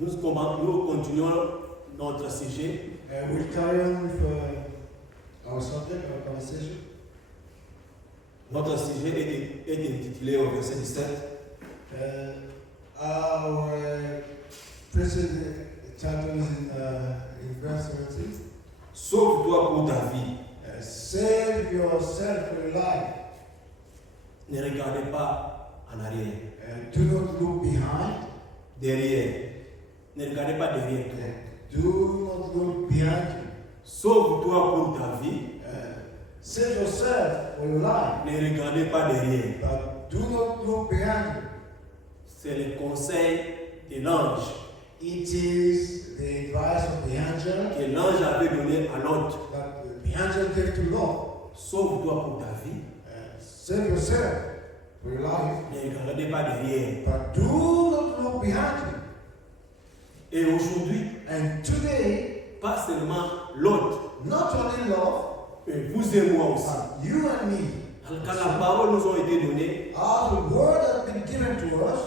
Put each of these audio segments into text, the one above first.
Nous continuons notre sujet. We'll carry on with our subject, our conversation. Notre sujet est intitulé au verset 17. Our present title is in verse 17. Sauve-toi pour ta vie. Save yourself for your life. Ne regardez pas en arrière. Do not look behind. Derrière. Ne regardez pas derrière toi. Do not look behind you. Sauve-toi pour ta vie. Save yourself for your life. Ne regardez pas derrière. But do not look behind you. C'est le conseil de l'ange It is the advice of the angel que l'ange avait donné à l'autre. that the angel gave to Lot. Sauve-toi pour ta vie. Save yourself for your life. Ne regardez pas derrière. But do not look behind you. Et aujourd'hui, And today, pas seulement l'autre, not only Lot, mais vous et moi aussi. but you and me, Quand la parole nous a été donnée, as the word has been given to us,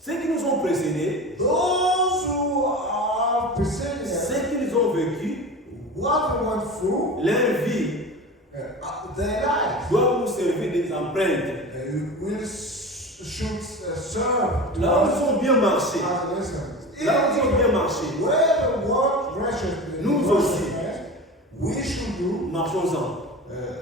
ceux qui nous ont précédés, those who are preceding us, ceux qui nous ont vécu, what we went through, leur vie their lives, doit nous servir des empreintes. should serve to Là où us ils ont bien marché, as a lesson. là où ils ont bien marché, Where the word precious Nous aussi. we should do marchons-en.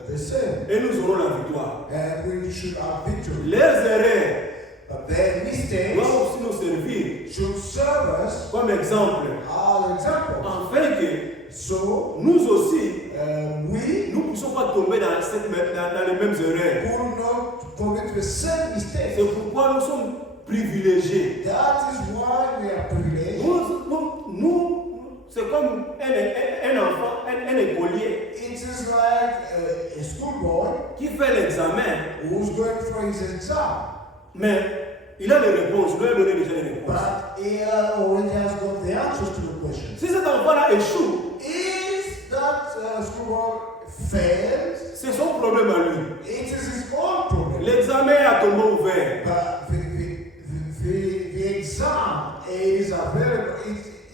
the same. Et nous aurons la victoire. And we should have victory. Leurs erreurs But their mistakes doivent aussi nous servir should serve us comme exemple, as example. afin que So nous aussi, we nous ne puissions pas tomber dans les mêmes erreurs. will not commit the same mistakes. C'est pourquoi nous sommes privilégiés. That is why we are privileged. Nous, c'est comme un enfant, un écolier It is like a schoolboy qui fait l'examen, who's going for his exam, mais il a les réponses, il lui a donné déjà les réponses. but he already has got the answers to the question. Si cet enfant-là échoue, If that schoolboy fails, c'est son problème à lui. it is his own problem. L'examen a tombé ouvert. But the exam is available.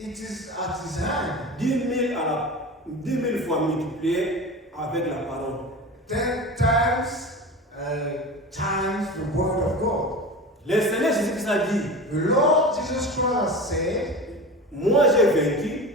It is at his hand. 10 000 fois multiplié avec la parole. 10 times the word of God. Le Seigneur Jésus-Christ a dit, The Lord Jesus Christ said, moi j'ai vaincu,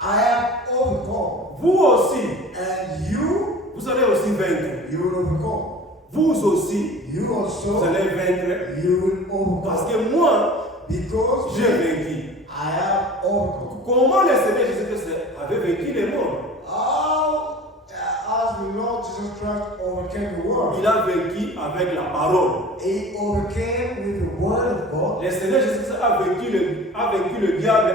I have overcome. vous aussi, And you vous allez aussi vaincre. will overcome. Vous aussi, You vous also, allez vaincre. you will Parce overcome. que moi, Because j'ai vaincu. I have overcome. Comment le Seigneur Jésus-Christ avait vaincu les morts? How, as the Lord Jesus Christ overcame the world, Il a vaincu avec la parole. he overcame with the word of God. Le Seigneur Jésus-Christ a vaincu le diable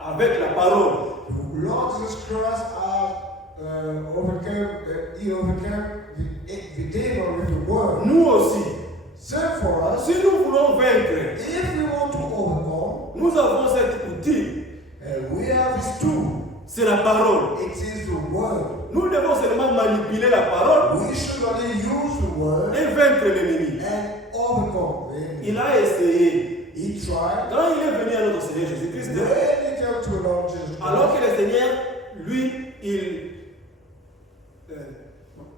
avec la parole. The Lord Jesus Christ he overcame the devil with the word. Nous aussi, Same for us. si nous voulons vaincre, If we want to overcome, nous avons cet outil, we have this tool. c'est la parole. It is the word. Nous devons seulement manipuler la parole We should only use the word et vaincre l'ennemi. and overcome the enemy. Il a essayé. He tried. Quand il est venu à notre Seigneur Jésus-Christ, When he came to the Lord Jesus Christ, alors que le Seigneur, lui, il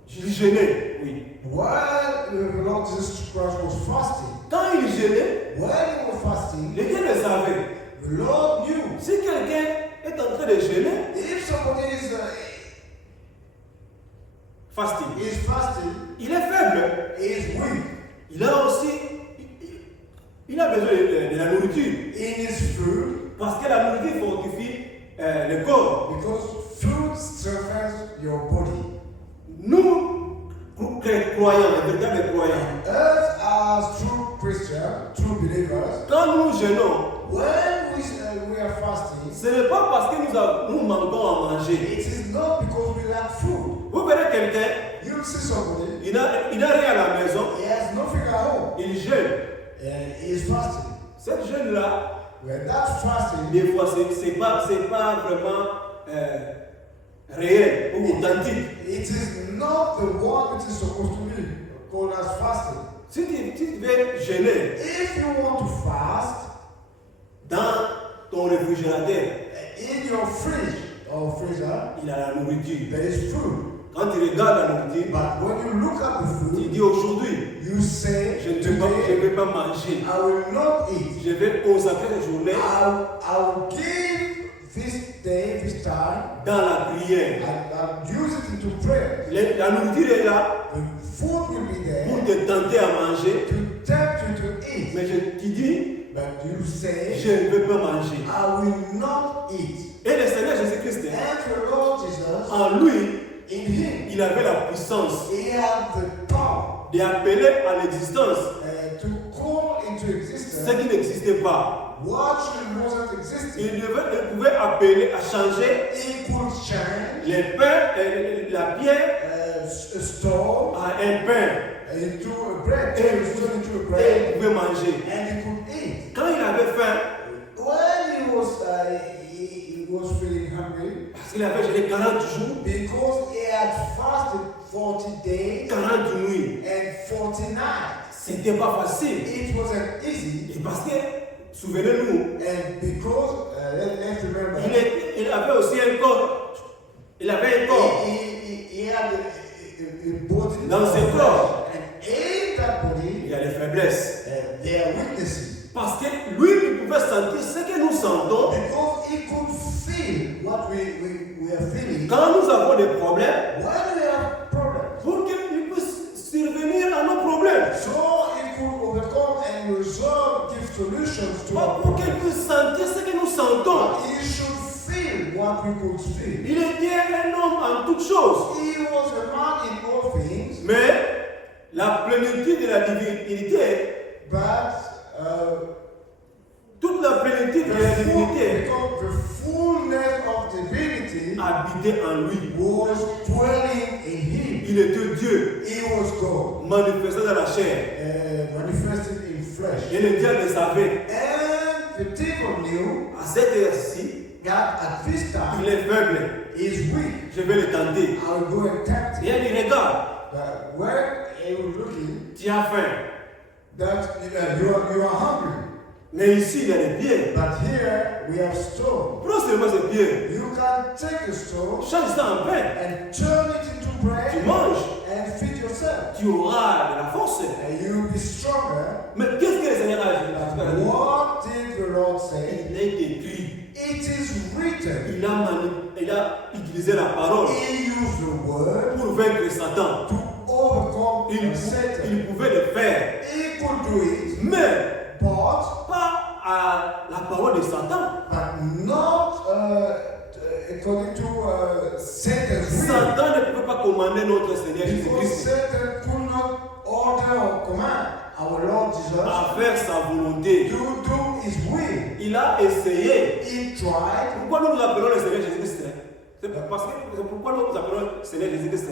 gênait, oui. while the Lord Jesus Christ was fasting, Quand il gênait, when he was fasting, les dieux le savaient. the Lord knew. Si quelqu'un est en train de gêner, If somebody is fasting, fasting, il est faible. is weak Il a aussi, il a besoin de la nourriture. in his food, Parce que la nourriture fortifie le corps. because food strengthens your body. Nous, croyants, les véritables croyants, Us as true Christians, true believers, quand nous gênons, when we are fasting, ce n'est pas parce que nous manquons à manger. it is not because we lack food. Vous verrez quelqu'un, You'll see somebody, il n'a rien à la maison, he has nothing at home, il jeûne. and he is fasting. Cette jeûne-là, When that fasting, des fois, c'est pas vraiment réel ou authentique. it is not the one it is supposed to be called as fasting. Si tu veux jeûner If you want to fast dans ton réfrigérateur, In your fridge or freezer, il a la nourriture. there is food. Quand tu regardes la nourriture, But when you look at the tu food, dis aujourd'hui, you say, je ne today vais pas manger. I will not eat. Je vais consacrer cette journée I will give this day, this time, dans la prière. and use it into prayer. La nourriture est là The food will be pour there te tenter à manger, to tempt you to eat. mais tu dis, But you say, je ne veux pas manger. I will not eat. Et le Seigneur Jésus-Christ, And the Lord Jesus, en lui, in him, il avait la puissance he had the power d'appeler à l'existence to call into ce existence qui n'existait pas. what wasn't existing. Il pouvait appeler à changer He could change les pains, la pierre a stone à un pain. into a bread, Et turn stone into a il bread, pouvait manger. and he could eat. Quand il avait faim, When he was feeling hungry, parce qu'il avait jeûné 40 jours, because he had fasted 40 days 40 nuits, and 40 nights, c'était pas facile. it wasn't easy. Et parce que, souvenez-nous, And because, let's remember, il avait aussi un corps. Il avait un corps. he had a body Dans ses corps, and in that il body, y a des faiblesses. there are weaknesses. Parce que lui, il pouvait sentir ce que nous sentons. Because he could feel what we are feeling Quand nous avons des problèmes, when we have problems. pour qu'il puisse survenir à nos problèmes. So he could overcome and resolve, give solutions to Pas our pour qu'il problems. puisse sentir ce que nous sentons. He should feel what we could feel. Il était un homme en toutes choses. He was a man in all things, Mais la plénitude de la divinité, but toute la plénitude de la divinité because the fullness of divinity habitait en lui. was dwelling in him. Il était Dieu, He was God, manifesté dans la chair. manifested in flesh. Et le diable savait, And the devil knew à cette heure-ci, that at this time il est faible. he is weak. Je vais le tenter. I will go and tempt Et him. il regarde, But when he was looking, tu as faim. that you are hungry. Mais ici, il y a des pieds. But here we have stone. Prends seulement ces pieds. You can take a stone Change ça en pain. and turn it into Tu bread manges. and feed yourself. Tu auras de la force. And you will be stronger. Mais qu'est-ce que le Seigneur a dit? What did the Lord say? Il est écrit. It is written. Il a utilisé la parole He used the word pour vaincre Satan. to overcome Satan. Il pouvait le faire. He could do it, Mais but pas à la parole de Satan. not according to Satan's will. Satan ne pouvait pas commander notre Seigneur Because Jésus-Christ Satan could not order or command our Lord Jesus à faire sa volonté. to do his will. Il a essayé. He tried. Pourquoi nous appelons le Seigneur Jésus-Christ? C'est pourquoi nous appelons le Seigneur Jésus-Christ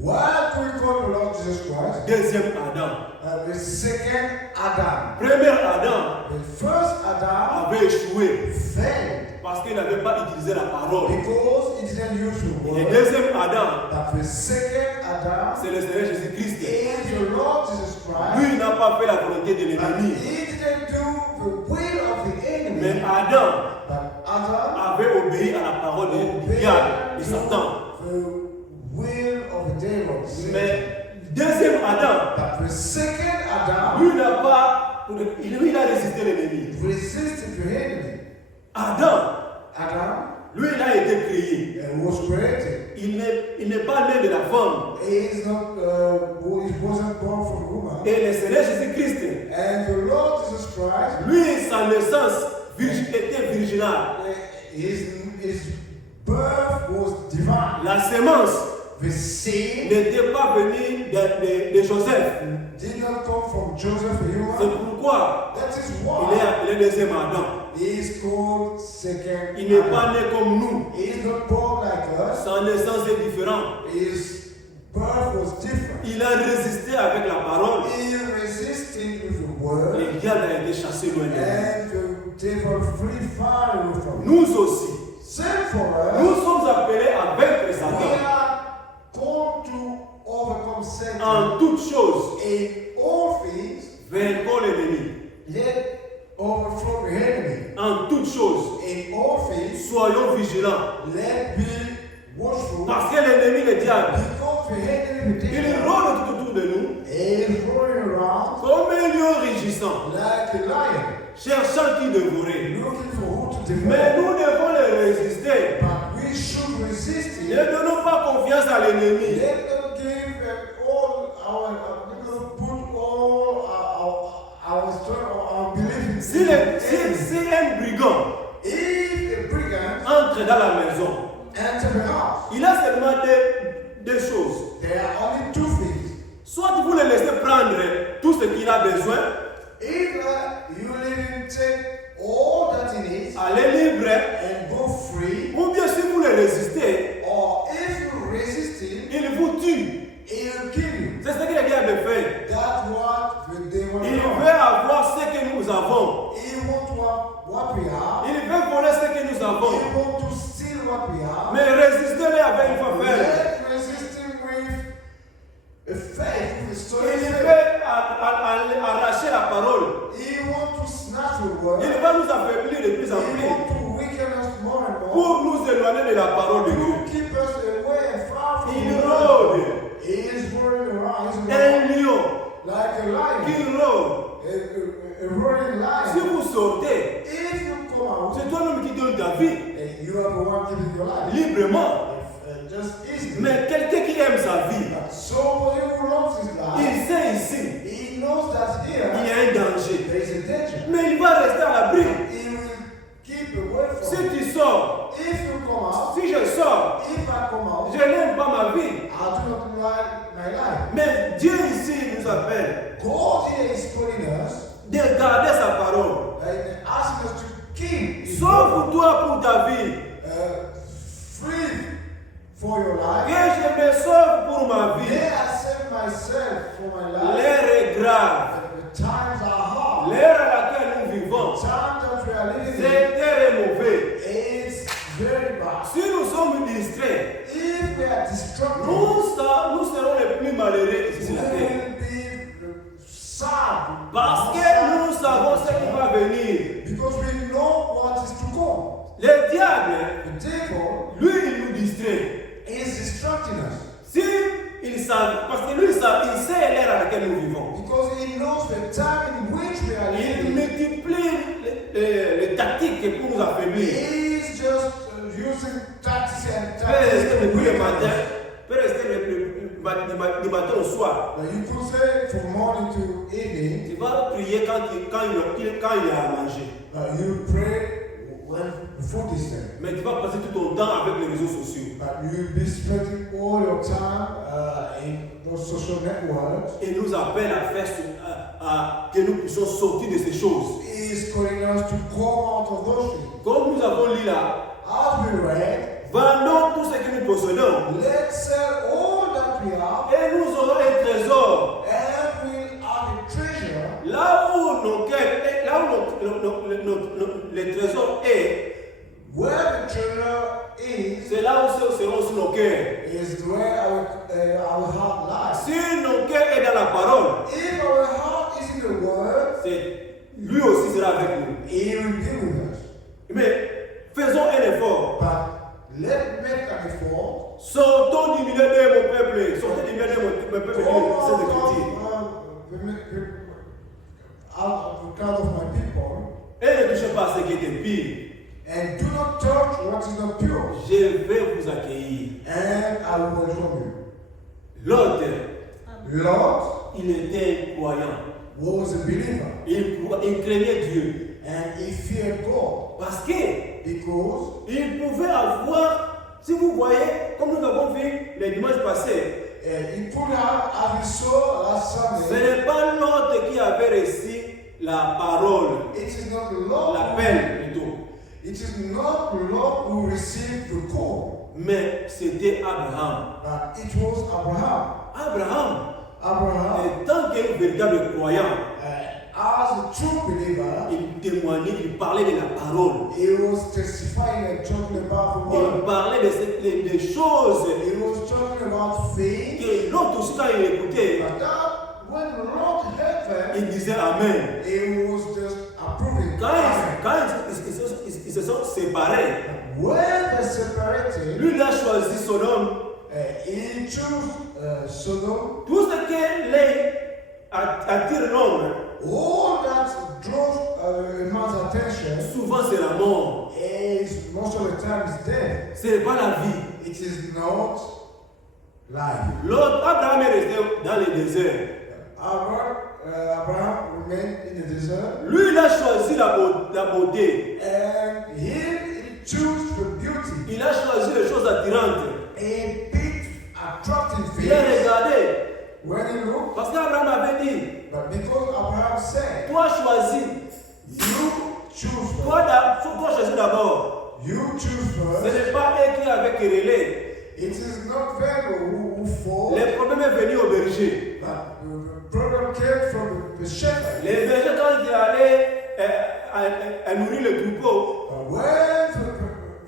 Why do we call the Lord Jesus Christ deuxième Adam. the second Adam? Premier Adam The first Adam avait échoué failed parce qu'il n'avait pas utilisé la parole. because he didn't use the Et le word. deuxième Adam, But the second Adam c'est le Seigneur Jésus-Christ. is the Lord Jesus Christ. Lui, il n'a pas fait la volonté de But l'ennemi. he didn't do the will of the enemy. Mais Adam But Adam avait obéi à la parole du diable, de Satan. the will of the devil. Mais deuxième Adam, But the second Adam lui n'a pas, lui il a résisté l'ennemi. resisted the enemy. Adam, Adam lui il a été créé. was created. Il n'est pas né de la femme. He is not. He wasn't born from a woman. Et le Seigneur Jésus-Christ, And the Lord Jesus Christ, lui, sa naissance était virginale. his birth was divine. La sémence The seed n'était pas venue de Joseph. did not come from Joseph, a C'est human. pourquoi That is il why est appelé deuxième Adam. he is called second. Il n'est Adam. pas né comme nous. He is not born like us. Sa naissance est différente. His birth was different. Il a résisté avec la parole. He resisted with the word, Le diable a été chassé loin de lui. and the devil flee far away from him. Nous aussi, Same for us. nous sommes appelés à vaincre We Satan are called to overcome Satan en toutes choses. in all things. Vaincons l'ennemi Let overthrow the enemy en toutes choses. in all things, soyons vigilants. let be watchful, Parce que l'ennemi, le diable, because the enemy il rôde tout autour de nous is rolling around comme un lion rugissant, like a lion, cherchant qui dévorer. looking for who to Mais devour. nous devons le résister. But we should resist Ne it. donnons pas confiance à l'ennemi. Let them give all our, put all our strength or our belief in Si un brigand If a brigand entre dans la maison, enter the house, il a seulement deux choses. there are only two things. Soit vous le laissez prendre tout ce qu'il a besoin, Either you let him take all that he needs aller libre, and go free, ou bien si vous le résistez, or if you resist him, il vous tue. he'll kill you. C'est ce que le diable fait. That's what the devil Il wants. veut avoir ce que nous avons. He wants what we have. Il veut voler ce que nous He avons. wants to steal what we have. Mais résistez-le avec une foi ferme. Let's resist him with a faith, with a solid Il faith. veut arracher la parole. He wants to snatch the word. Il va nous affaiblir de plus en He plus wants to weaken us more and more. pour nous éloigner de la parole de Dieu. To keep us away and far from Il the rôde. word. He is rolling around. He's Un lion like a lion. qui rôde. A roaring Si lion. vous sortez, If you come out, c'est toi-même qui donne ta vie and you are the one giving your life. librement. Just easily. Mais quelqu'un qui aime sa vie, But somebody who loves his life, il sait ici, he knows that il y here a un danger. there is a danger. Mais il va rester à l'abri. He will keep away Si from it. tu sors, If you come out, si je sors, if I come out, je n'aime pas ma vie. I do not like my life. Mais Dieu ici nous appelle God here is calling us de garder sa parole. and asking us to keep his word. Sauve-toi pour ta vie. Free for your life. Que je me sauve pour ma vie. May I save myself for my life. L'heure est grave. The times are hard. L'heure à laquelle nous vivons, The time that we are living in, c'est très mauvais. it's very bad. Si nous sommes distraits, If we are distracted, nous serons les plus malheureux ici we sur la terre. will be sad. Parce que nous savons ce qui va venir. Because we know what is to come. Le diable, The devil lui, il nous distrait. is distracting us. Si il savait, parce que lui, il sait l'ère à laquelle nous vivons. Because he knows the time in which we are Il living. multiplie les tactiques pour nous affaiblir. He is just using tactics and Peut rester tactics. depuis le matin, peut rester du matin au soir. Now you could say from morning to evening, Tu vas prier quand il y a à manger. you pray when the food is there. Mais tu vas passer tout ton temps avec les réseaux sociaux. But you'll be spending all your time in those social networks. Et nous appelle à faire que nous puissions sortir de ces choses. He is calling us to come out of those things. Comme nous avons lu là, As we read, vendons tout ce que nous possédons let's sell all that we have et nous aurons un trésor. and we'll have a treasure Là où le trésor est, where the treasure is. c'est là où seront aussi nos cœurs. Is where our heart lies. Si nos cœurs est dans la parole, If our heart is in the word, lui aussi sera avec nous. he will be with us. Mais faisons un effort. But let's make an effort. Sortons du milieu de mon peuple. Sortez du milieu de mon peuple de Come cette out écriture. out of the crowd of my people, Et ne touchez pas à ce qui est impie. and do not touch what is not pure, Je vais vous accueillir. and I will welcome you. L'autre, Lot il était un croyant. was a believer, Il craignait Dieu. and he feared God Parce que because il pouvait avoir, si vous voyez, comme nous l'avons vu le dimanche passé, he could have, as we saw last ce Sunday, n'est pas l'autre qui avait reçu la parole, it is not the Lord, l'appel plutôt, it is not the Lord who received the call, mais c'était Abraham. but it was Abraham. Abraham, Abraham, en tant qu'un véritable croyant, as a true believer, il témoignait, il parlait de la parole. he was testifying and talking about the word. Il parlait des choses He was talking about faith. que l'autre aussi, quand il écoutait, But that, when the Lord heard them, il disait Amen. he was just approving. Quand il ils se sont séparés. When they separated, Lui, il a choisi Sodome. he chose Sodom. Tout ce qui attire l'homme, All that draws a man's attention souvent c'est la mort. is most of the time is death. Ce n'est pas la vie. It is not life. L'autre, Abraham est resté dans le désert. Abraham remained in the desert, Lui, il a choisi la beauté. and he chose the beauty. Il a choisi les choses attirantes. He picked attractive Il a things regardé. when he looked, Parce qu'Abraham avait dit, but because Abraham said, toi choisis. you choose first. Toi choisis d'abord. You choose Ce first. n'est pas eux qui avaient querellé. It is not them who fall, Le problème est venu au berger. but the problem came from the shepherd. Les bergers, quand ils allaient à nourrir le troupeau, When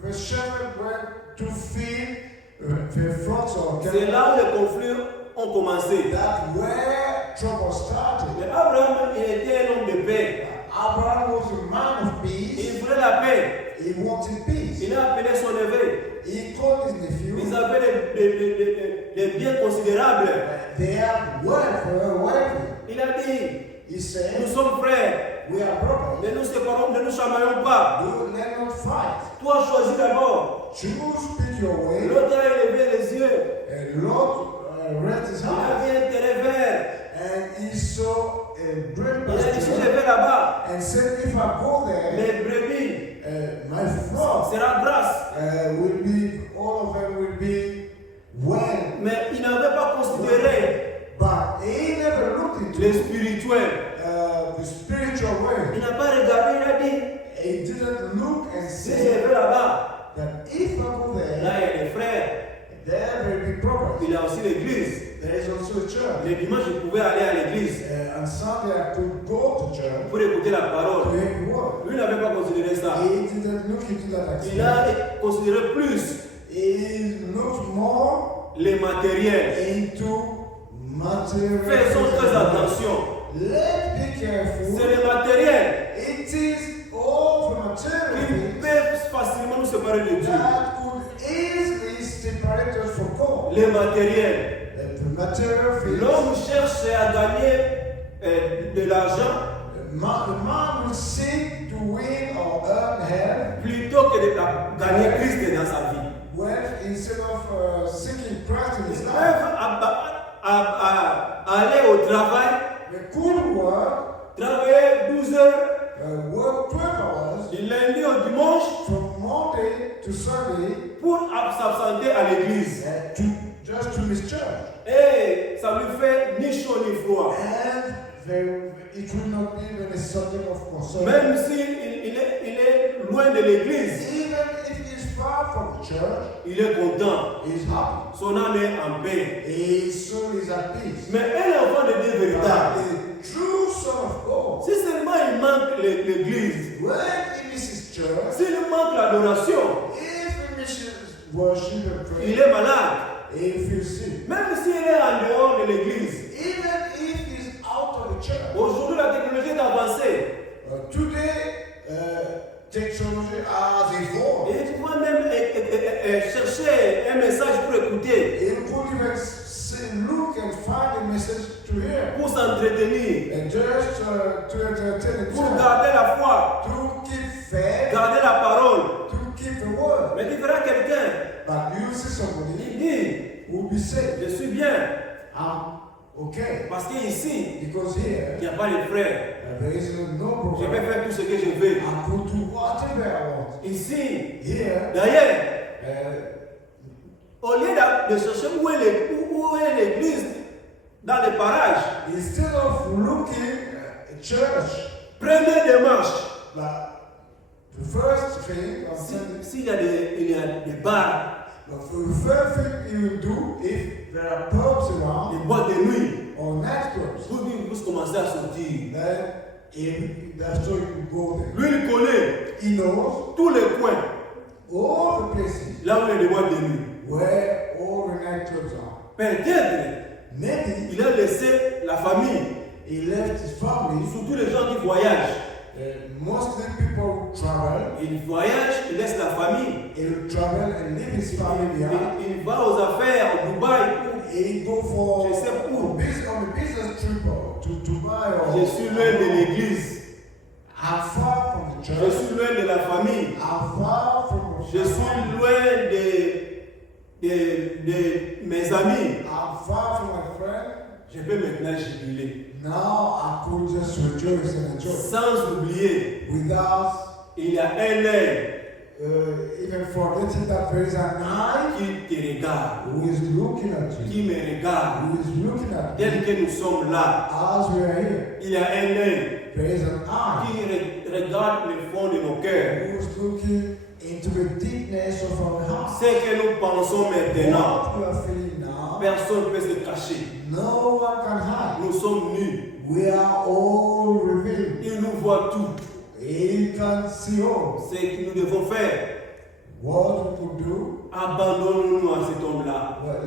the shepherd went to feed the flocks or c'est là où les conflits ont commencé. that's where trouble started. Mais Abraham, il était un homme de paix. Abraham was a man of peace. Il voulait la paix. He wanted peace. Il a appelé son neveu. He called his nephew. Ils avaient des biens considérables. They had wealthy. Il a dit, He nous said, sommes frères. we are brothers. Ne nous séparons, ne nous chamaillons pas. Let not fight. Toi, choisis d'abord. Choose, pick your way. L'autre a élevé les yeux. And Lord raised his Il eyes. avait un terrain vert. And he saw a great Il a dit, si je pasture. vais là-bas, And said, if I go there, mes brebis my flock sera grasse. will be, all of them will be well. Mais il n'avait pas considéré But he never looked into les spirituels. the spiritual way. Il n'a pas regardé, il a dit, He didn't look and si je say vais là-bas, that if I go là there, il y a des frères. there will be problems. Il y a aussi l'église. There is also a church. Le dimanche, je pouvais aller à l'église On Sunday I could go to church pour écouter la to parole. hear the word. Lui n'avait pas considéré ça. He didn't look into that Il aspect. a considéré plus He looked more les matériels. into material. Faisons très attention. Let's be C'est careful. les matériels It is all the material qui things peuvent facilement nous séparer de Dieu. that could easily separate us from God. Les matériels. The material things. L'homme cherche à gagner de l'argent The man will seek to win or earn health plutôt que de gagner Christ dans sa vie. wealth instead of seeking Christ in Ils his peuvent life. aller au travail, They could work, travailler 12 heures, work 12 hours du lundi au dimanche, from Monday to Sunday pour s'absenter à l'église. just to miss church. Et ça lui fait ni chaud ni froid. And it will not be even a subject of concern. Même s'il est loin de l'église, Even if he's far from the church, il est content. he's happy. Son âme est en paix. His soul is at peace. Mais un enfant de Dieu véritable, The true Son of God, si seulement il manque l'église, when he misses church, s'il manque l'adoration, if he misses worship and il prayer, est malade. he feels sick. Même s'il est en dehors de l'église. Even if he's out of the church. Aujourd'hui, la technologie est avancée. Today, technology has evolved. Et tu vois même chercher un message pour écouter, He could even look and find a message to hear. pour s'entretenir, And just to entertain pour himself. garder la foi, To keep faith. garder la parole. To keep the word. Mais tu verras quelqu'un, But you see somebody il dit, who will be saved. je suis bien. Okay. Parce qu'ici, Because here, il n'y a pas de frères. there is no Je vais problem. faire tout ce que je veux. I could do whatever I want. Ici, Here, d'ailleurs, uh, au lieu de chercher où est l'église dans les parages, instead of looking at church, première démarche, the first thing, s'il y a des bars, the first thing you will do if there are pubs des around boîtes de nuit, or nightclubs, vous commencez à sortir. then that's how you go there. Lui, il connaît He knows tous les coins, all the places là où il y a des boîtes de nuit. where all the nightclubs are. Peut-être, Maybe il a laissé la famille, he left his family. surtout les gens qui voyagent. Mostly people who travel. Il voyage, il laisse la famille. He will travel and leave his family behind. Il va aux affaires au Dubaï. He go for Je sais où. on a business trip to Dubai or. Je suis loin de l'église. I'm far from the Je church. suis loin de la famille. I'm far from Je suis loin de mes amis. I'm far from my friend. Je peux maintenant jubiler. Now I could just rejoice and enjoy. Sans oublier, Without il y a un œil even forgetting that there is an eye qui te regarde, who is looking at you. qui me regarde, Who is looking at you. tel que nous sommes là. As we are here, Il y a un œil there is an eye qui regarde le fond de nos cœurs. who is looking into the deepness of our heart. Ce que nous pensons maintenant, What we are feeling now, personne ne peut se cacher. no one can hide. Nous sommes nus. We are all revealed. Il nous voit tout. He can see all. Ce que nous devons faire, What we could do, abandonnons-nous à cet homme-là. but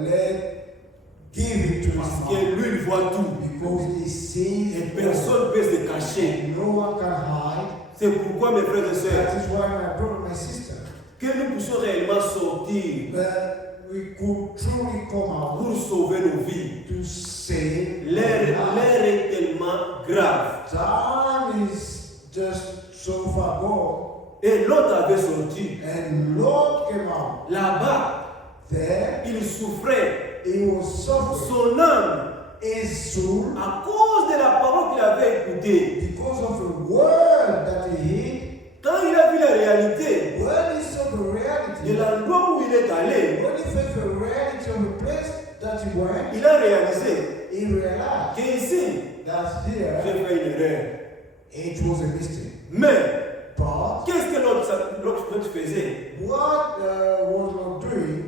give it to Parce his que heart. lui, il voit tout. Because he sees Et it personne ne peut se cacher. all. No one can hide. C'est pourquoi, mes frères et sœurs, That is why my brother, my sister, que nous puissions réellement sortir that we could truly come out pour sauver nos vies. to save L'air est tellement grave. Time is just so far gone. Et l'autre avait sorti. And Lord came out. Là-bas, There, il souffrait. he was suffering. Son âme, His soul, à cause de la parole qu'il avait écoutée. because of the word that he heard, Quand il a vu la réalité when he saw the de reality, l'endroit où il est allé, when he felt the reality of the place that he went, il a réalisé he realized qu'ici, that j'ai here fait une erreur. it was a mistake. Mais, But qu'est-ce que l'autre faisait? what was Lord doing?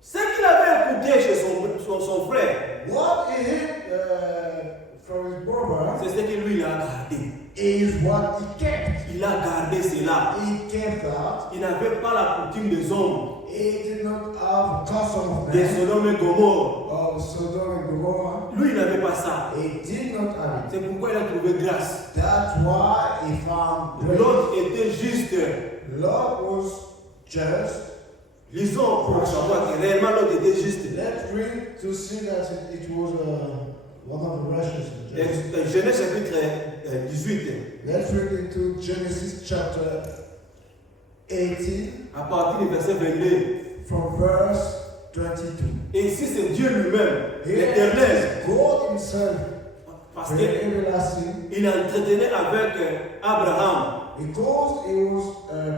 Ce qu'il avait écouté chez son frère, What he heard from his brother c'est ce que lui il a gardé. is what he kept. Il a gardé cela. He kept that. Il n'avait pas la coutume des hommes, He did not have custom of des men Sodome et Gomorre. of Sodom and Gomorrah. Lui, il n'avait pas ça. He did not have it. C'est pourquoi il a trouvé grâce. That's why he found grace. L'autre était juste. Lord was just. Lisons pour savoir que réellement l'autre était juste. Let's read to see that it was one of the righteous. Genèse chapitre 18, Let's read into Genesis chapter 18 à partir du verset 22. from verse 22. Et ici, c'est Dieu lui-même, Here l'Éternel, is God himself, parce the everlasting, qu'il entretenait avec Abraham. because he was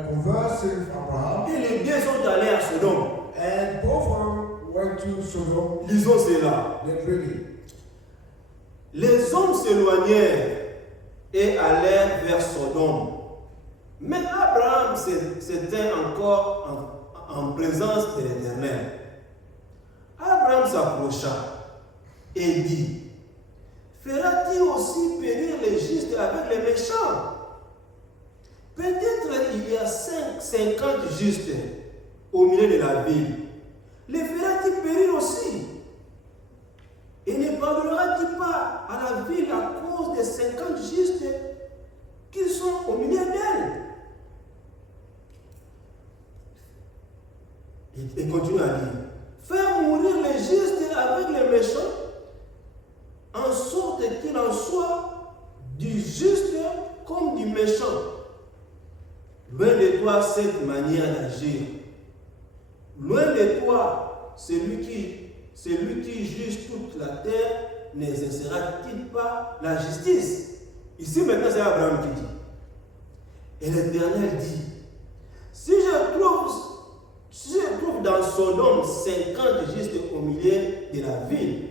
conversing with Abraham, Et les deux sont allés à Sodome. and both of them went to Sodom. Lisons cela. Let's read it. Les hommes s'éloignèrent et allèrent vers Sodome. Mais Abraham s'était encore en présence de l'Éternel. Abraham s'approcha et dit, fera-t-il aussi périr les justes avec les méchants? Peut-être il y a 50 justes au milieu de la ville. Les fera-t-il périr aussi? Et ne pardonnera-t-il pas à la ville à cause des 50 justes qui sont au milieu d'elle? Et continue à dire, faire mourir les justes avec les méchants, en sorte qu'il en soit du juste comme du méchant. Loin de toi cette manière d'agir. Loin de toi celui qui juge toute la terre, n'exercera-t-il pas la justice? Ici maintenant c'est Abraham qui dit. Et l'Éternel dit, si je trouve dans Sodome 50 justes au milieu de la ville,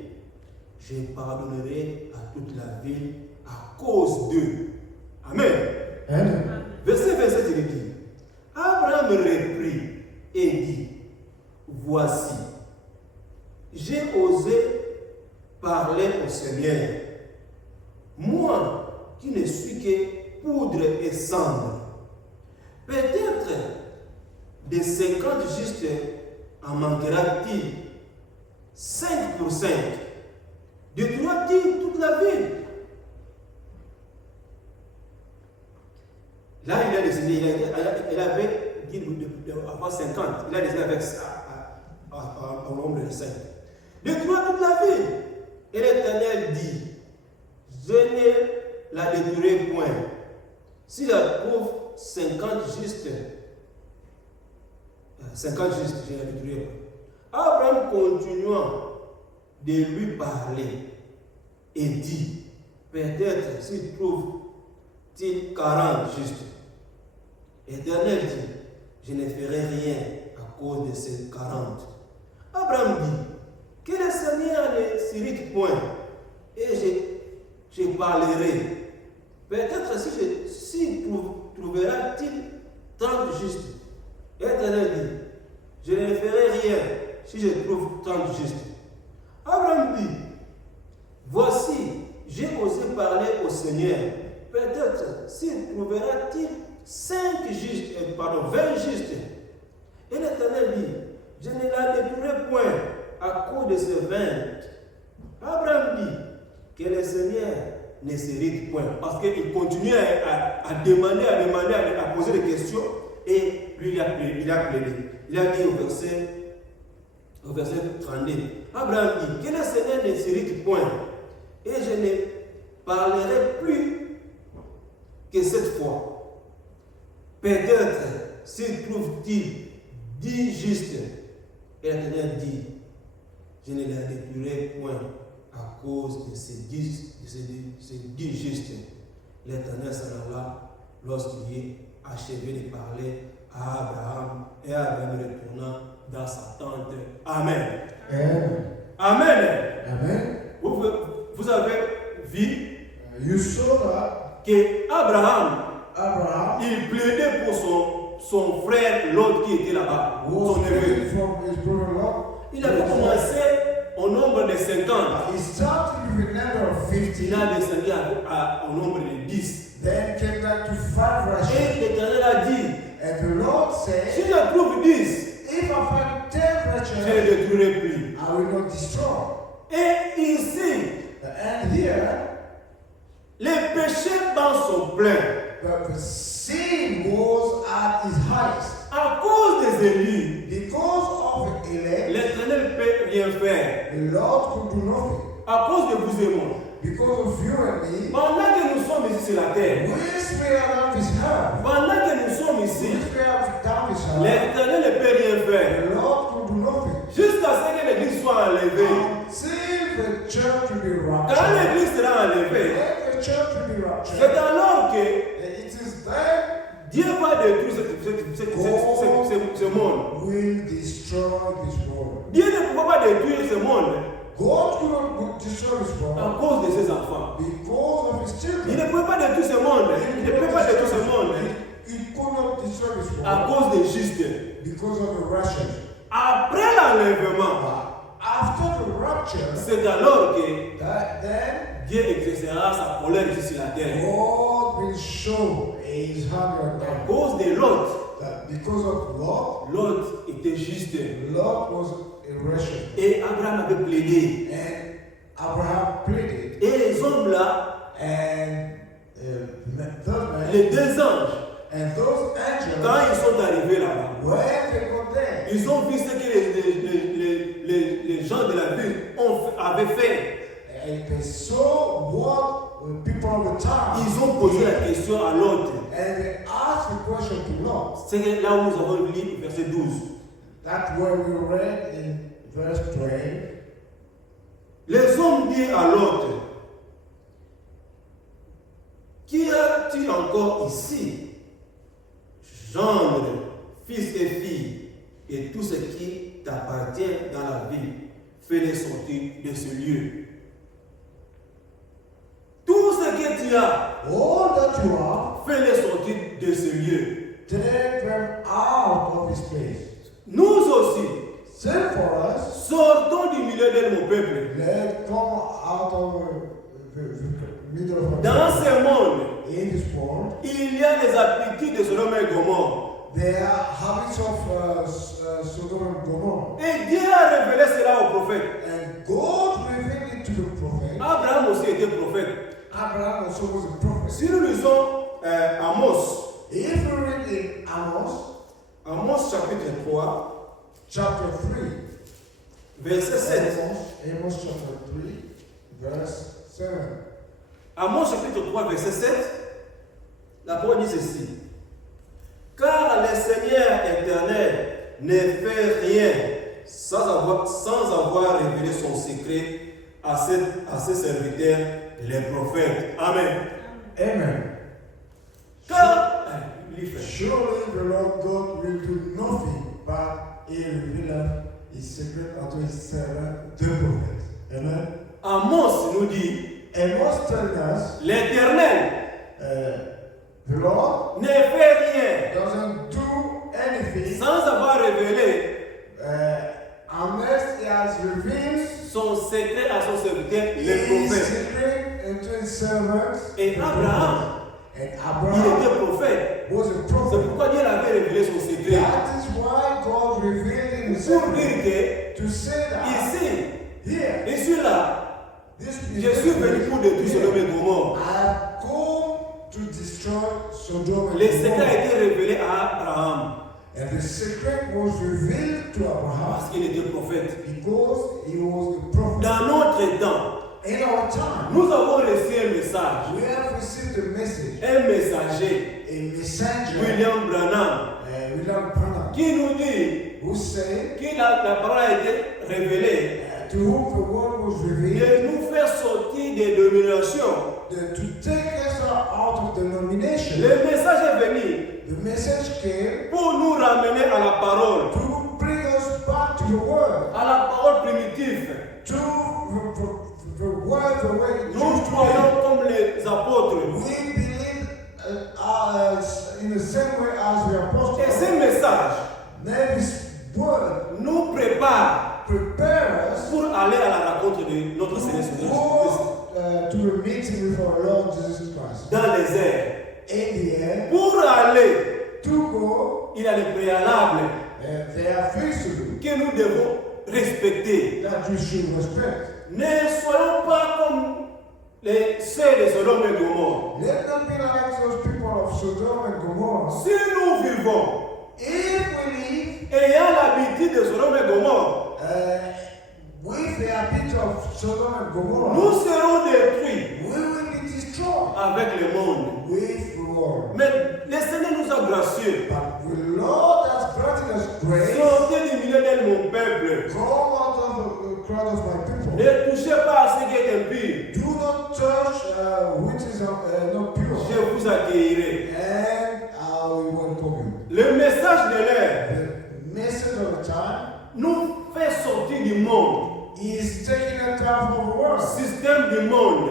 je pardonnerai à toute la ville à cause d'eux. Amen. Amen. Verset 27, il dit, Abraham reprit et dit, voici, j'ai osé parler au Seigneur, moi qui ne suis que poudre et cendre. Peut-être des 50 justes en manquera-t-il 5 pour 5? Détruira-t-il toute la ville? Là, il a décidé, il avait dit avant 50, il a décidé avec ça, au nombre de 5. Détruire toute la ville. Et l'Éternel dit, je ne la détruirai point. S'il trouve 50 justes, je la détruirai pas. Abraham continuant de lui parler et dit, peut-être s'il trouve-t-il 40 justes. L'Éternel dit, je ne ferai rien à cause de ces 40. Abraham dit, que le Seigneur ne s'irrite point, et je parlerai. Peut-être s'il trouvera-t-il 30 justes. L'Éternel dit, je ne ferai rien si je trouve 30 justes. Abraham dit, voici, j'ai osé parler au Seigneur. Peut-être s'il trouvera-t-il 20 justes. Et l'Éternel dit, je ne la détruirai point à cause de ces 20. Abraham dit que le Seigneur ne s'irrite point. Parce qu'il continue à demander, à poser des questions. Et lui, il a plaidé. Il a dit au verset 32, Abraham dit que le Seigneur ne s'irrite point. Et je ne parlerai plus que cette fois. Peut-être s'il trouve-t-il 10 justes. Et l'Éternel dit, je ne la détruirai point à cause de ces 10 justes. L'Éternel s'en alla lorsqu'il eut achevé de parler à Abraham, et Abraham retourna dans sa tente. Amen. Amen. Amen. Vous avez vu You saw that que Abraham, Abraham il plaidait pour son frère, l'autre qui était là-bas, was son neveu. praying from his brother-in-law. Il avait commencé au nombre de 50. He started with a number of 50. Il a descendu au nombre de 10. Then came down to 5 Et Russians. l'Éternel a dit, And the Lord si said, je trouve 10, if I find 10 je ne Russians, les détruirai plus. I will not destroy. Et ici, And here, les péchés dans son plein. the sin was at its highest. À cause des élus, Because of elect, l'Éternel ne peut rien faire. the Lord could do nothing. À cause de vous et moi. Because of you and me, Pendant que nous sommes ici sur la terre, which we are down this earth, pendant que nous sommes ici, which we are down this earth, l'Éternel ne peut rien faire. the Lord could do nothing. Jusqu'à ce que l'Église soit enlevée. Until the church will be Quand raptured. l'Église sera enlevée, When the church will be raptured, c'est alors que it is then Dieu va détruire ce monde. will destroy this world. Dieu ne peut pas détruire ce monde God could not destroy this à world cause de ses enfants. because of his Il children. ne peut pas détruire ce monde. Il ne peut pas détruire ce monde He could not destroy this à world cause des justes. because of the Russians. Après l'enlèvement, After the rapture, c'est alors que then Dieu exercera sa colère ici sur la terre. God will show his hand on À them. cause de Lot, That because of Lot, Lot était juste. Lot was a Russian. Et Abraham avait plaidé. And Abraham pleaded. Et les hommes là, And those men, les deux anges, and those quand angels, ils sont arrivés là-bas, when they got there, ils ont vu ce que les gens de la ville avaient fait. and they saw what the people of the town Ils ont posé la question à l'autre. and they asked the question to Lot. C'est là où nous avons lu verset 12. That's where we read in verse 12. Les hommes dirent à l'autre, qu'y a-t-il encore ici? Gendre, fils et filles, et tout ce qui t'appartient dans la ville, fais-les sortir de ce lieu. Tout ce que tu as, All that you are, fais-les sortir de ce lieu. take them out of this place. Nous aussi, Send for us, sortons du milieu de mon peuple. let come out of the middle of Dans our ce monde, in this world. il y a des habitudes de Sodome et Gomorrhe. There are habits of Sodom and Gomorrah. Et Dieu a révélé cela au prophète. And God revealed it to the prophet. Abraham aussi était prophète. Abraham also was a prophet. Si nous lisons Amos, If we read in Amos, Amos chapitre 3, chapter 3, verset 7. Amos chapter 3, verse 7. Amos chapitre 3, verset 7, la parole dit ceci. Car le Seigneur éternel ne fait rien sans avoir révélé son secret à ses serviteurs, les prophètes. Amen. Amen. Car, Surely the Lord God will do nothing but he revealeth his secret unto his servant, the prophets. Amen. Amos nous dit, Amos tells us, l'Éternel the Lord ne fait rien doesn't do anything sans avoir révélé unless he has revealed son secret à son serviteur, les his prophètes. secret unto his servants. Et Abraham, And il Abraham était prophète. was a C'est prophet. pourquoi Dieu l'avait révélé son secret. That is why God revealed in his Pour secret dire to say que that ici, here, je suis là, this je suis venu pour détruire Sodome et Gomorrhe. I have come to destroy Sodom and Le secret a Gomorrah. été révélé à Abraham And the secret was revealed to Abraham parce qu'il était prophète. because he was a prophet. Dans notre temps, In our time, nous avons reçu un message, we have received a message, un messager, a messenger, William Branham, William Branham, qui nous dit who said, que la parole a été révélée to whom the word was revealed, de nous faire sortir des dominations. to take us out of denomination. Le message est venu The message came pour nous ramener à la parole, to bring us back to the word, à la parole primitive. to the word, the way it Nous used to croyons comme les apôtres. be. We believe in the same way as the Et ce apostles. message May this word nous prépare prepare us pour aller à la rencontre de notre Seigneur Jésus-Christ. go to the meeting with our Lord Jesus Christ. Dans les airs. In the end, Pour aller, to go, il y a les préalables there are things to do que nous devons respecter. that we should respect. Ne soyons pas comme les sœurs de Sodome et Gomorrhe. Let not be like those people of Sodom and Gomorrah. Si nous vivons If we live ayant l'habitude de Sodome et Gomorrhe, with the habit of Sodom and Gomorrah, nous serons détruits we will be destroyed avec le monde. with the world. Mais le Seigneur nous a gracieux. But the Lord has granted us grace. Sortez du milieu de mon peuple. Come out of the crowd of my people. Ne touchez pas à ce qui est impur. Do not touch which is not pure. Je vous accueillerai. And I will welcome Le message de l'air you. The message of the time nous fait sortir du monde. is taking a time from the world. Système du monde.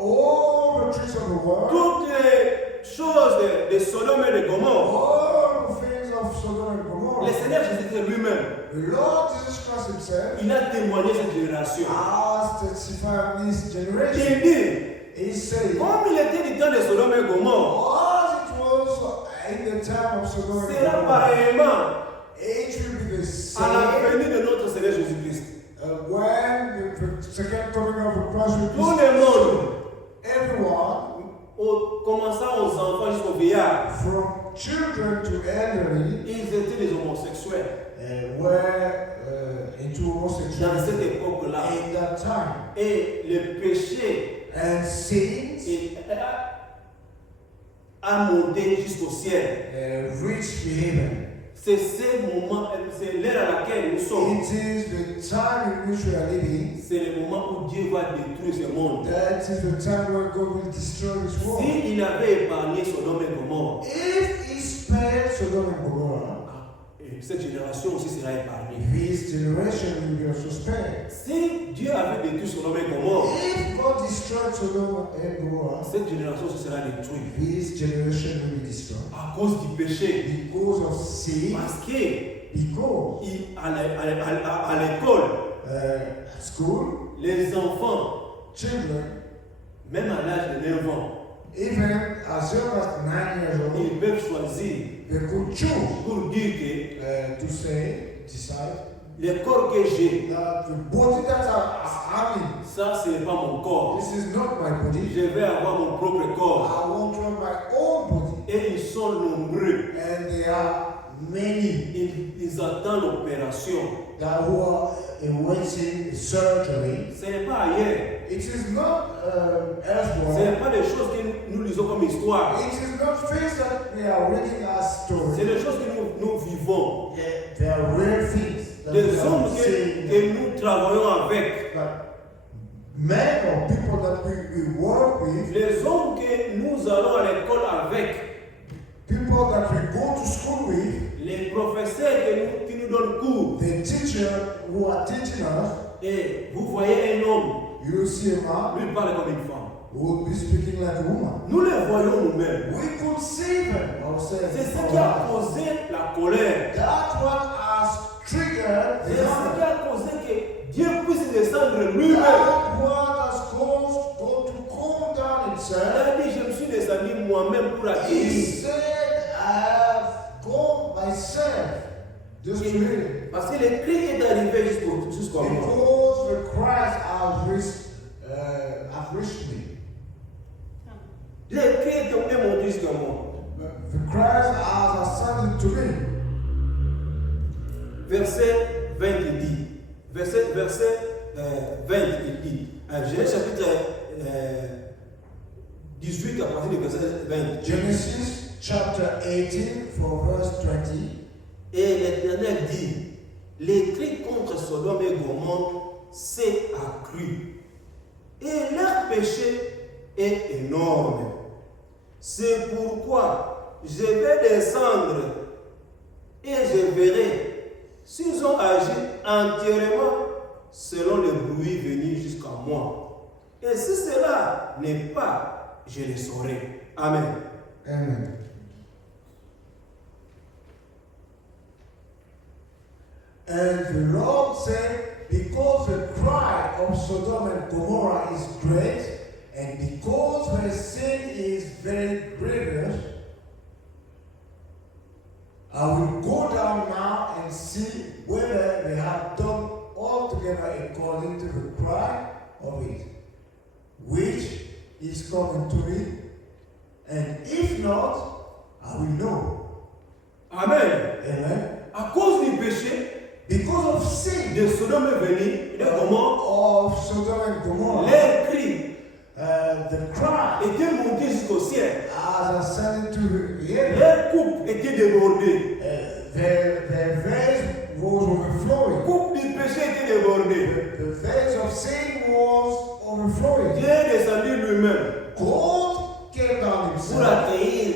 All the tricks of the world, Toutes les choses de Sodome et de Gomorrhe. all the things of Sodom and Le Gomorrah. Seigneur Jésus-Christ lui-même, The Lord Jesus Christ himself il a témoigné cette génération. has testified this generation. Il dit, He said, comme il était du temps de Sodome et Gomorrhe, as it was in the time of Sodom and sera Gomorrah, pareillement it will be the à la same venue de notre Seigneur Jésus-Christ. when the second coming of Christ will Tout be. le monde, Everyone, commençant aux enfants jusqu'aux vieillards, from children to elderly, ils étaient des homosexuels were into dans homosexuality cette époque-là. in that time. Et le péché And sins a monté jusqu'au ciel. reached the heaven. C'est ce moment, c'est l'ère à laquelle nous sommes. It is the time in which we are living. C'est le moment où Dieu va détruire ce monde. That is the time when God will destroy this world. S'il avait épargné Sodome et Gomorrhe, If he spared Sodom and Gomorrah, et cette génération aussi sera épargnée. his generation will be also spared. Si Dieu avait détruit Sodome et Gomorrhe, If God destroyed Sodom and Gomorrah, cette génération aussi sera détruite his generation will be destroyed. à cause du péché. Because of sin, Parce que because à l'école, at school, les enfants, children, même à l'âge de 9 ans, even as young as 9 years old, ils peuvent choisir they could choose pour dire que to say, decide, Le corps que j'ai, the body that I'm having, ça, ce n'est pas mon corps. this is not my body. Je vais avoir mon propre corps. I want to have my own body. Et ils sont nombreux. And there are many Ils attendent l'opération. that who are awaiting surgery. Ce n'est pas ailleurs. It is not Ce elsewhere. n'est pas des choses que nous lisons comme histoire. It is not things that we are reading as C'est stories. des choses que nous vivons. They are real things that Des we hommes are seeing. que nous travaillons avec. But men or people that we work with, Les hommes que nous allons à l'école avec. people that we go to school with, Les professeurs qui nous donnent cours. the teacher who are teaching us, Et vous voyez un homme, you see a man lui parle comme une femme. who will be speaking like a woman. Nous les voyons nous-mêmes. We could see them ourselves. C'est ce qui a causé la colère. That one has triggered C'est the ce qui anger. a causé que Dieu puisse descendre lui-même. That one has caused God to calm down Il himself. a dit, je me suis descendu moi-même pour He accueillir. said, I have gone myself just to heal him. Parce que le cri est arrivé jusqu'à moi. Because the Christ has reached me. Le cri est monté jusqu'à moi. The Christ has ascended to me. Verset 20 il dit. Verset 20 il dit. Genèse chapitre 18 à partir du verset 20. Genesis chapter 18 for verse 20. Et l'Éternel dit, les cris contre Sodome et Gomorrhe s'est accru. Et leur péché est énorme. C'est pourquoi je vais descendre et je verrai s'ils ont agi entièrement selon le bruit venu jusqu'à moi. Et si cela n'est pas, je le saurai. Amen. Amen. And the Lord said, because the cry of Sodom and Gomorrah is great, and because their sin is very grievous, I will go down now and see whether they have done altogether according to the cry of it, which is coming to me, and if not, I will know. Amen. Amen. À cause du péché Because of sin de Sodome et de Gomorrhe, of Sodom and Gomorrah, les cris the cry étaient montés jusqu'au ciel. has ascended to the heaven. Les coupes étaient débordées. The vase was overflowing. Coupe du péché était débordée. The vase of sin was overflowing. Dieu est descendu lui-même God came down pour himself accueillir,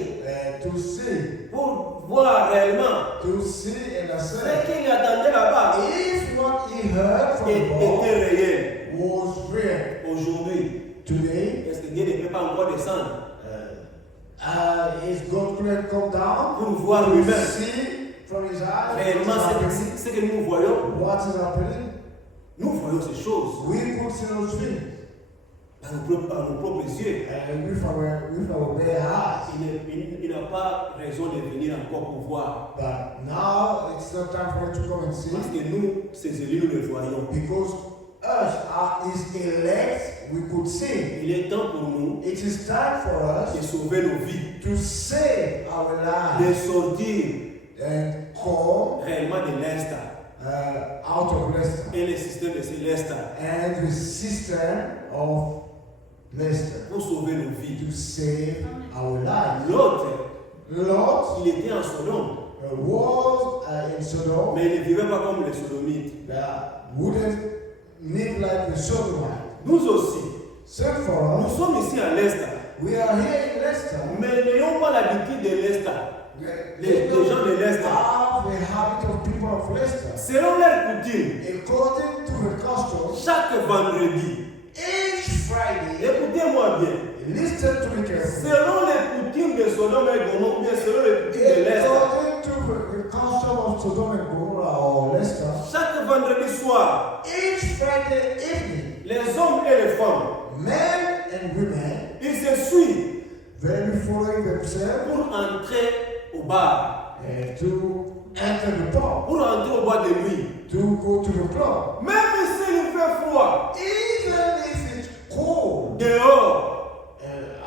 to see, pour voir réellement and ce assess qu'il attendait là-bas if what he heard from était God réel. was real. Aujourd'hui, Today, est-ce que Dieu ne peut pas encore descendre is God going to come down pour voir to lui-même see from his eyes réellement ce que nous voyons? what is happening? Nous voyons ces choses We could see those things à nos propres yeux. with our bare eyes. Il n'a pas raison de venir encore pour voir. But now it's not time for us to come and see Parce que nous, ces élus, nous le voyons. because us, his elect, we could see. Il est temps pour nous It is time for de us sauver nos vies, to save our de lives sortir and come réellement de l'Est out of Leicester et le système de Céleste and the system of Leicester pour sauver nos vies. to save our lives. L'autre, Lot il était en Sodome, was in Sodom mais il ne vivait pas comme les Sodomites. that wouldn't live like the Sodomites. Nous aussi, Same for nous us. sommes ici à l'Est, We are here in Leicester. mais n'ayons pas l'habitude de l'Est, les gens de l'Est. have the habit of people of Leicester. Selon leur coutume, According to the custom, chaque vendredi, each Friday, écoutez-moi bien, listen to me carefully. selon les coutumes de Sodome et Gomorrhe, ou bien selon les coutumes de l'Est, According to the custom of Sodom and Gomorrah or Leicester, chaque vendredi soir, each Friday evening, les hommes et les femmes, men and women, ils se suivent they be following themselves pour entrer au bar, to enter the pub, pour entrer au bois de nuit. to go to the club. Même s'il fait froid, Even if it's cold dehors,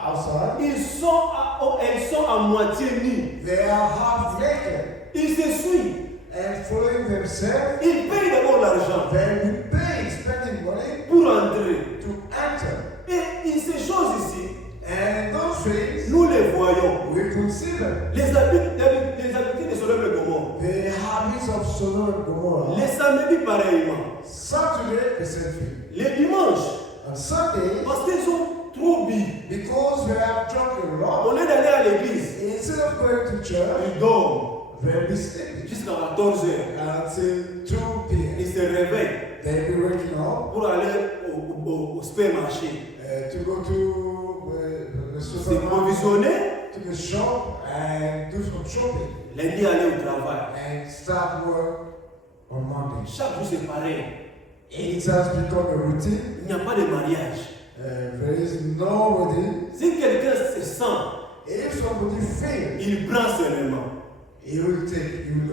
outside, elles sont à moitié nues. they are half naked Ils s'essuient. and following themselves. Ils payent d'abord l'argent They will pay, spending money pour entrer. to enter. Et ces choses ici, And those things, nous les voyons. we consider Les habitudes de Sodome et Gomorrhe. the habits of Sodom and Gomorrah. Les samedis pareillement. Saturday, the same thing. Les dimanches, On Sunday, parce qu'ils ont trop bu. because they have drunk a lot, Au lieu d'aller à l'église, instead of going to church, ils dorment they'll be sleeping jusqu'à 14 heures. until 2 p.m. Ils se réveillent They'll be waking up pour aller au supermarché. to go to the Se supermarket, provisionner, to the shop, and do some shopping, lundi aller au travail. and start work on Monday. Chaque jour c'est pareil. It has become a routine. Il n'y a pas de mariage. There is no wedding. Si quelqu'un se sent, If somebody fails, il prend seulement. he will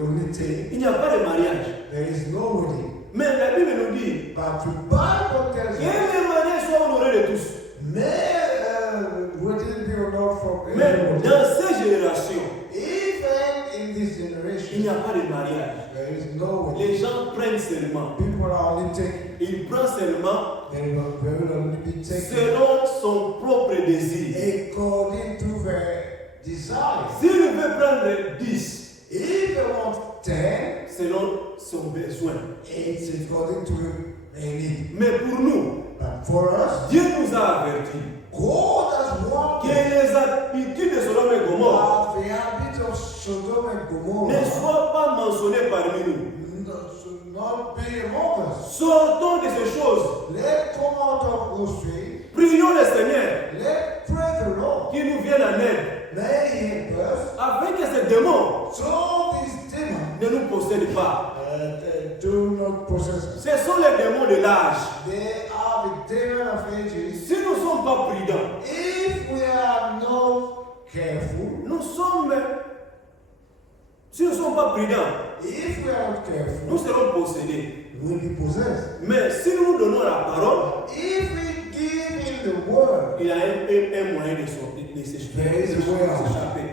only take. Il n'y a pas de mariage. There is no wedding. Mais la Bible nous dit But the Bible que tells us, les mariages soient honorés de tous. may wedding be honored from Mais everybody. dans ces générations, Even in this il n'y generation, a pas de mariage. there is no wedding. Les gens prennent seulement. People are only taking. Il prend seulement They will only be taken selon son propre désir. according to their desires. S'il veut prendre 10, If they want 10, selon son besoin. it's according to their need. Mais pour nous, But for us, Dieu nous a avertis God has que wanted les habitudes de Sodome et Gomorrhe the habit of Sodom and ne Gomorrah soient pas mentionnées parmi nous. should not be among us. Sortons de ces choses. Let's come out of those things. Prions le Seigneur Let's pray the Lord. qui nous vienne en aide May He help us. afin que ces démons So these demons ne nous possèdent pas. do not possess us. Ce sont les démons de l'âge. They are the demon of ages. Si nous ne sommes pas prudents, If we are not careful, si nous ne sommes pas prudents, if we are not careful, nous serons possédés. we will be possessed. Mais si nous nous donnons la parole, If we give Him the word, il y a un moyen de sortir, de s'échapper.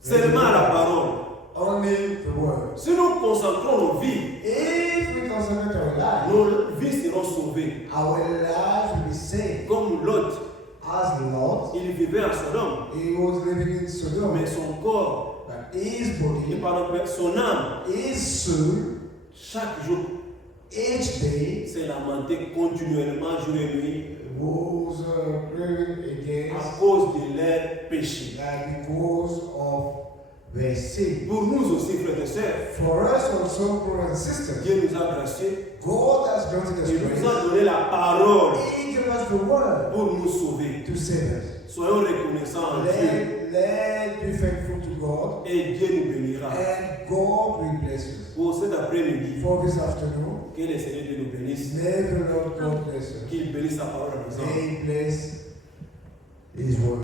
Seulement à la parole. only the word. Si nous concentrons nos vies, If we concentrate our life, nos vies seront sauvées. our lives will be saved. Comme Lot, As Lot, il vivait en Sodome, he was living in Sodom, mais son corps, but his et body, son âme, his soul, chaque jour, each day s'est lamenté continuellement, jour et nuit, was praying against à cause de leurs péchés. that because of their sin. Pour nous aussi, frères et sœurs, For us also, brothers and sisters, Dieu nous a graciés, God has granted us il nous grace. a donné la parole He gave us the word pour nous sauver. to save us. Soyons reconnaissants en Dieu Let's be faithful to God, et Dieu nous bénira. and God will bless us. Pour cet après-midi, For this afternoon, que le Seigneur Dieu nous bénisse, may the Lord God bless us. qu'il bénisse sa parole à nos âmes. May He bless His word.